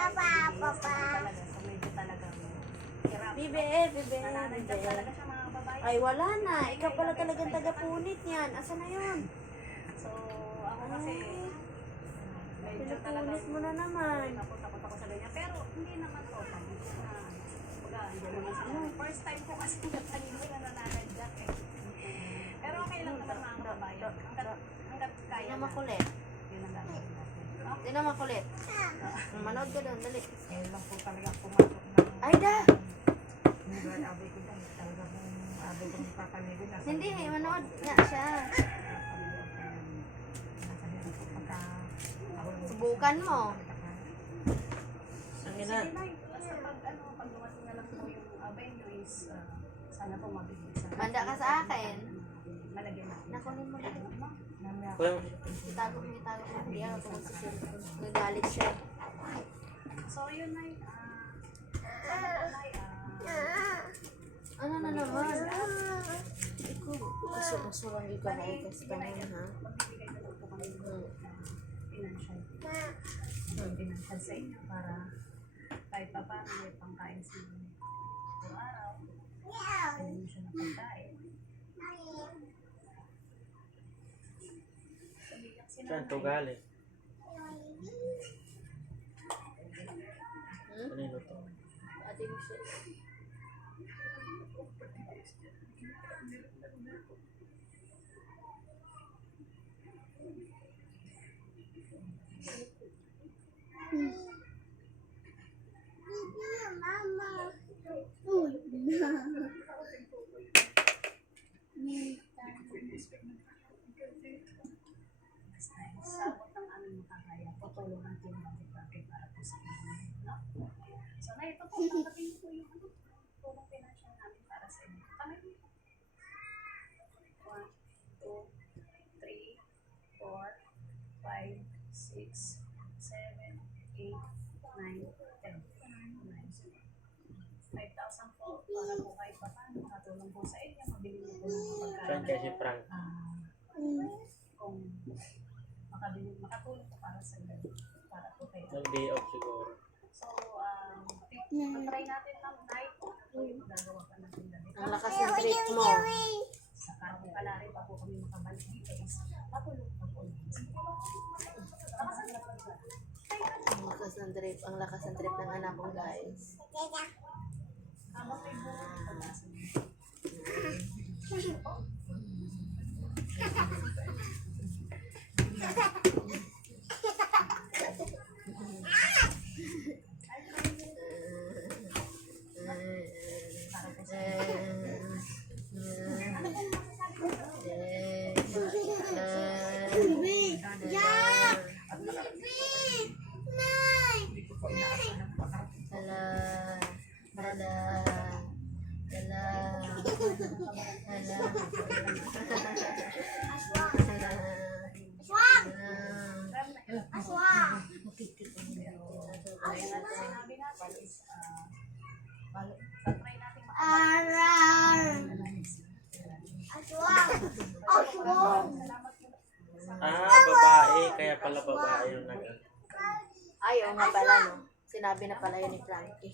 Papa. So medyo talagang hirap. Bibe, Nananagdag talaga siya mga babae. Ay, wala na. Ikaw pala talagang taga-punit yan. Asa na yun? So ako kasi medyo talagang Pinupunit mo na naman. takot ako sa ganyan. Pero hindi naman total. Hindi naman sa first time ko kasi natanim ko na nananagdag eh. Pero okay lang naman mga kababayan. Hanggat Hindi kaya na na. makulit. Yun ang gagawin natin. No? Hindi na makulit. Manood ka doon, dali. Ngayon lang po talaga pumasok ng... Ay, da! Hindi ba abay ko dahil talaga kung abay kong papamigin na. Hindi, manood nga siya. Subukan mo. Ang ina. Basta pag dumating na lang po yung abay nyo is sana po mabigay sa... Manda ka sa akin. Malagyan natin. Nakunin mo lang. Kuya, Itago mo. Hindi ako tungkol sa cellphone. Nagalit siya. So yun na Ano na naman? Ikaw, kasurang ikaw na ikas ka na yun, ha? magbibigay na lang po kami ng financial sa inyo para kahit pa paano may pangkain sa inyo araw-araw. Hindi mo siya ng pagkain. saan to galing? Kanino to? Ate Michelle. Sabot ng aming makakaya, tutulong ang team ng Department para po sa inyo. No? So na ito po, patating po yung tulong financial namin para sa inyo. Kami 1, 2, 3, 4, 5, 6, 7, 8, 9, 10. 5,000 po para po kahit pa paano makatulong po sa inyo, mabili niyo po ng Saan pagkain. kasi Frank? Kung makatulong po para sa inyo, para po kayo. Nag-day off siguro. So, try natin ng night po na po yung magagawa pa natin dali. Ang lakas ng trip mo. Sa karong kalari pa po kami makabalik dito is patulong pa po. Ang lakas ng trip ng anak ko, guys. Sinabi natin is try natin Babae. Kaya pala babae yung nag... Ay, oo nga pala, no? Sinabi na pala yun ni Frankie.